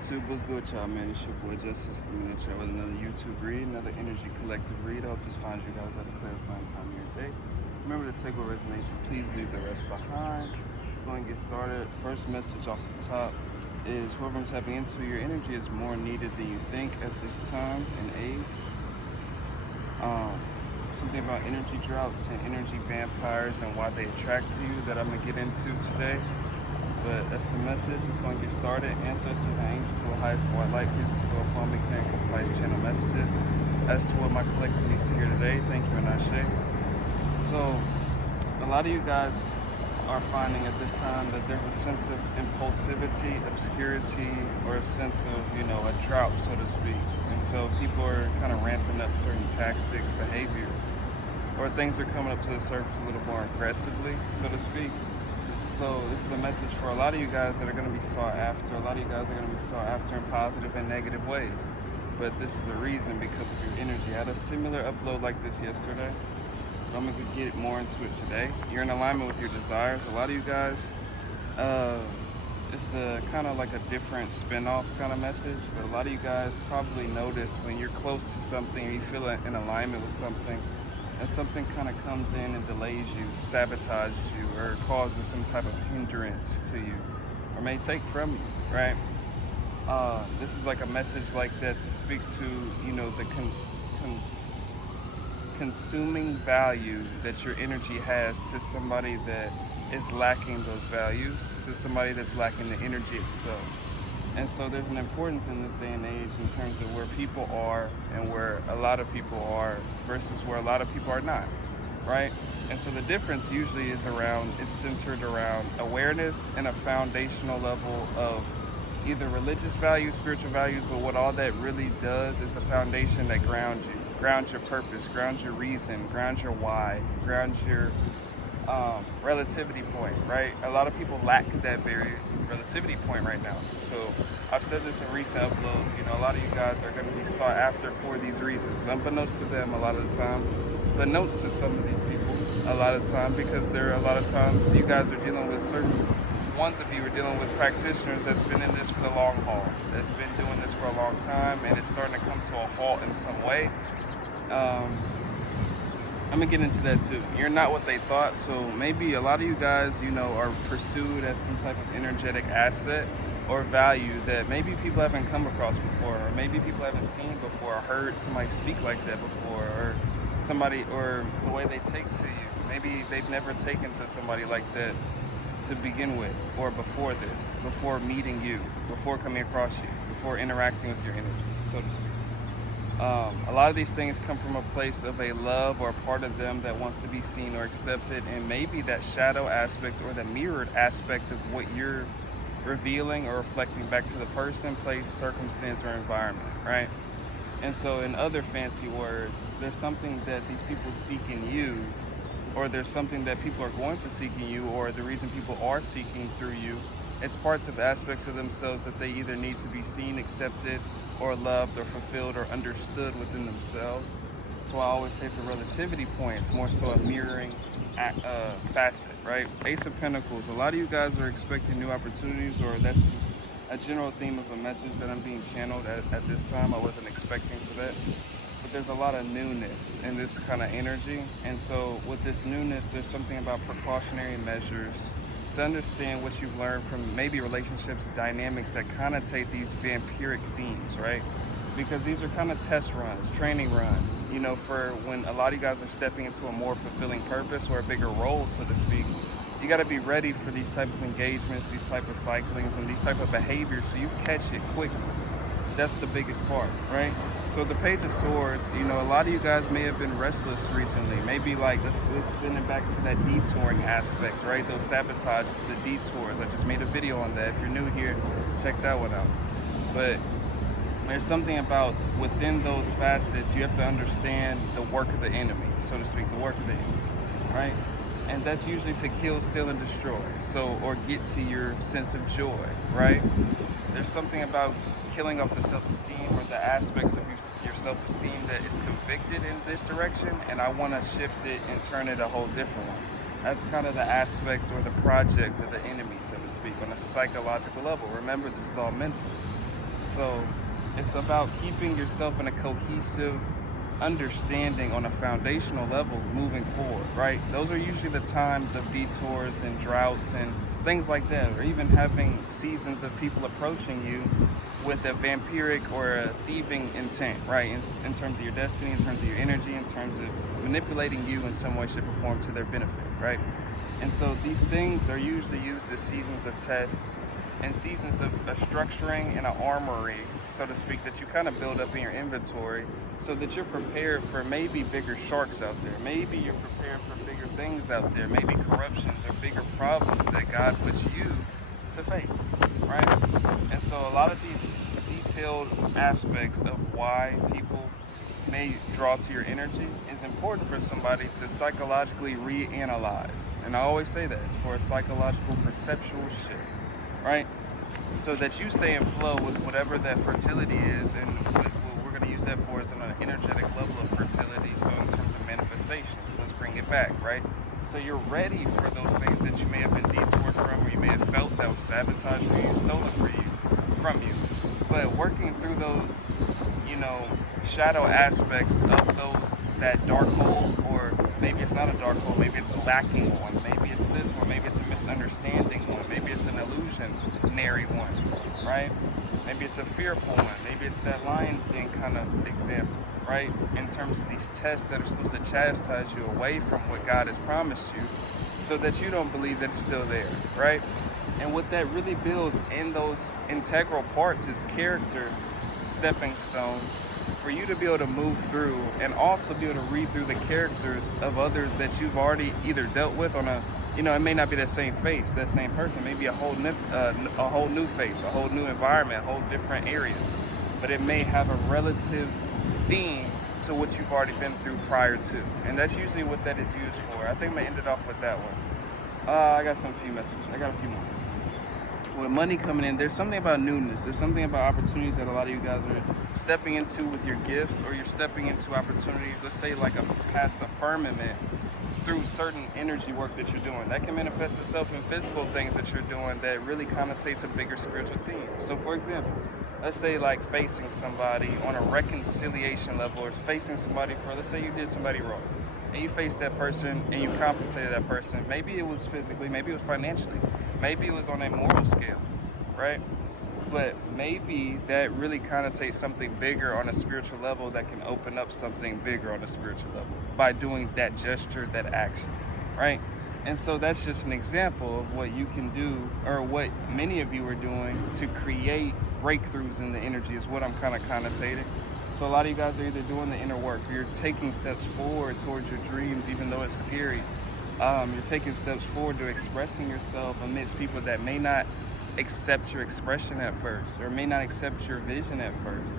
YouTube, what's good, y'all, man? It's your boy Justice coming at y'all with another YouTube read, another energy collective read. I hope this finds you guys at a clarifying time of your day. Remember to take what resonates, please leave the rest behind. Let's go and get started. First message off the top is whoever I'm tapping into, your energy is more needed than you think at this time and age. Something about energy droughts and energy vampires and why they attract to you that I'm going to get into today. But that's the message. It's going to get started. Ancestors and angels of the highest and white light, please bestow upon me connect with slice channel messages as to what my collective needs to hear today. Thank you, and Ashe. So, a lot of you guys are finding at this time that there's a sense of impulsivity, obscurity, or a sense of, a drought, so to speak. And so people are kind of ramping up certain tactics, behaviors, or things are coming up to the surface a little more aggressively, so to speak. So this is a message for a lot of you guys that are going to be sought after. A lot of you guys are going to be sought after in positive and negative ways. But this is a reason because of your energy. I had a similar upload like this yesterday. I'm going to get more into it today. You're in alignment with your desires. A lot of you guys, it's a kind of like a different spin-off kind of message. But a lot of you guys probably notice when you're close to something, you feel in alignment with something, and something kind of comes in and delays you, sabotages you, or causes some type of hindrance to you, or may take from you, right? This is like a message like that to speak to, the consuming value that your energy has to somebody that is lacking those values, to somebody that's lacking the energy itself. And so there's an importance in this day and age in terms of where people are and where a lot of people are versus where a lot of people are not, right? And so the difference usually is it's centered around awareness and a foundational level of either religious values, spiritual values, but what all that really does is a foundation that grounds you, grounds your purpose, grounds your reason, grounds your why, grounds your relativity point, right? A lot of people lack that very relativity point right now. So I've said this in recent uploads, a lot of you guys are going to be sought after for these reasons, unbeknownst to them a lot of the time, but notes to some of these people a lot of the time, because there are a lot of times you guys are dealing with certain ones of you are dealing with practitioners that's been in this for the long haul, that's been doing this for a long time, and it's starting to come to a halt in some way. I'm gonna get into that too. You're not what they thought, so maybe a lot of you guys, are pursued as some type of energetic asset or value that maybe people haven't come across before, or maybe people haven't seen before, or heard somebody speak like that before, or somebody, or the way they take to you. Maybe they've never taken to somebody like that to begin with, or before this, before meeting you, before coming across you, before interacting with your energy, so to speak. A lot of these things come from a place of a love or a part of them that wants to be seen or accepted, and maybe that shadow aspect or the mirrored aspect of what you're revealing or reflecting back to the person, place, circumstance, or environment, right? And so in other fancy words, there's something that these people seek in you, or there's something that people are going to seek in you, or the reason people are seeking through you, it's parts of aspects of themselves that they either need to be seen, accepted, or loved, or fulfilled, or understood within themselves. So I always say it's a relativity point. It's more so a mirroring facet, right? Ace of Pentacles. A lot of you guys are expecting new opportunities, or that's just a general theme of a message that I'm being channeled at this time. I wasn't expecting for that. But there's a lot of newness in this kind of energy. And so with this newness, there's something about precautionary measures to understand what you've learned from maybe relationships, dynamics that connotate these vampiric themes, right? Because these are kind of test runs, training runs, for when a lot of you guys are stepping into a more fulfilling purpose or a bigger role, so to speak. You got to be ready for these type of engagements, these type of cyclings, and these type of behaviors so you catch it quickly. That's the biggest part, right? So the Page of Swords, a lot of you guys may have been restless recently. Maybe let's spin it back to that detouring aspect, right? Those sabotages, the detours. I just made a video on that. If you're new here, check that one out. But there's something about within those facets, you have to understand the work of the enemy, so to speak, the work of the enemy, right? And that's usually to kill, steal, and destroy. So, or get to your sense of joy, right? There's something about killing off the self-esteem or the aspects of your self-esteem that is convicted in this direction, and I want to shift it and turn it a whole different one. That's kind of the aspect or the project of the enemy, so to speak, on a psychological level. Remember, this is all mental. So it's about keeping yourself in a cohesive understanding on a foundational level moving forward, right? Those are usually the times of detours and droughts and things like that, or even having seasons of people approaching you with a vampiric or a thieving intent, right? In terms of your destiny, in terms of your energy, in terms of manipulating you in some way, shape, or form to their benefit, right? And so these things are usually used as seasons of tests and seasons of a structuring and an armory, so to speak, that you kind of build up in your inventory so that you're prepared for maybe bigger sharks out there. Maybe you're prepared for bigger things out there, maybe corruptions or bigger problems that God puts you to face, right? And so a lot of these detailed aspects of why people may draw to your energy is important for somebody to psychologically reanalyze. And I always say that it's for a psychological perceptual shift, right? So that you stay in flow with whatever that fertility is, and what we're going to use that for is an energetic level of fertility. So in terms of manifestations, let's bring it back, right? So you're ready for those things that you may have been detoured from, or you may have felt that was sabotaged for you, stolen from you. But working through those, shadow aspects of that dark hole, or maybe it's not a dark hole, maybe it's a lacking one, maybe it's this one, maybe it's a misunderstanding one, maybe it's an illusionary one, right? Maybe it's a fearful one, maybe it's that lion's den kind of example, right? In terms of these tests that are supposed to chastise you away from what God has promised you, so that you don't believe that it's still there, right? And what that really builds in those integral parts is character stepping stones for you to be able to move through, and also be able to read through the characters of others that you've already either dealt with on a, it may not be that same face, that same person, maybe a whole new face, a whole new environment, a whole different area, but it may have a relative theme to what you've already been through prior to, and that's usually what that is used for. I think I'm gonna end it off with that one. I got some few messages. I got a few more. With money coming in, there's something about newness. There's something about opportunities that a lot of you guys are stepping into with your gifts, or you're stepping into opportunities, let's say like past a firmament through certain energy work that you're doing. That can manifest itself in physical things that you're doing that really connotates a bigger spiritual theme. So for example, let's say like facing somebody on a reconciliation level, or facing somebody for, let's say you did somebody wrong, and you faced that person and you compensated that person. Maybe it was physically, maybe it was financially, maybe it was on a moral scale, right? But maybe that really connotates something bigger on a spiritual level that can open up something bigger on a spiritual level by doing that gesture, that action, right? And so that's just an example of what you can do, or what many of you are doing to create breakthroughs in the energy is what I'm kind of connotating. So a lot of you guys are either doing the inner work, or you're taking steps forward towards your dreams, even though it's scary. You're taking steps forward to expressing yourself amidst people that may not accept your expression at first, or may not accept your vision at first,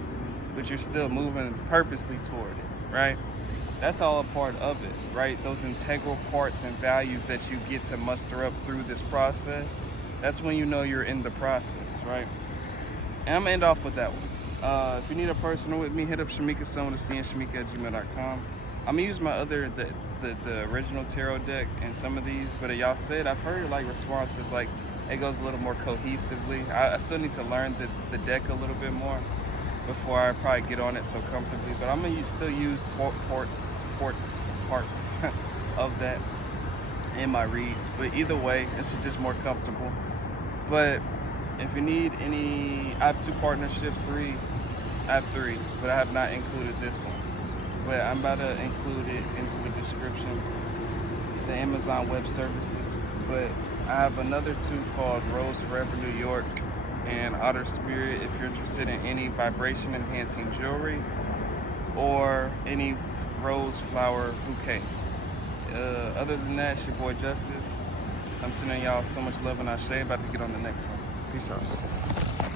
but you're still moving purposely toward it, right? That's all a part of it, right? Those integral parts and values that you get to muster up through this process, that's when you know you're in the process, right? And I'm gonna end off with that one. If you need a personal with me, hit up Shamika Son with a C and Shamika@gmail.com. I'm gonna use my other, the original tarot deck in some of these, but y'all said, I've heard like responses like it goes a little more cohesively. I still need to learn the deck a little bit more before I probably get on it so comfortably, but I'm gonna still use parts of that in my reads. But either way, this is just more comfortable. But if you need any, I have 2 partnerships, 3. I have 3, but I have not included this one. But I'm about to include it into the description, the Amazon Web Services. But I have another 2 called Rose Forever New York and Otter Spirit, if you're interested in any vibration enhancing jewelry or any rose flower bouquets. Other than that, it's your boy Justice. I'm sending y'all so much love and Ashe. About to get on the next one. Peace out.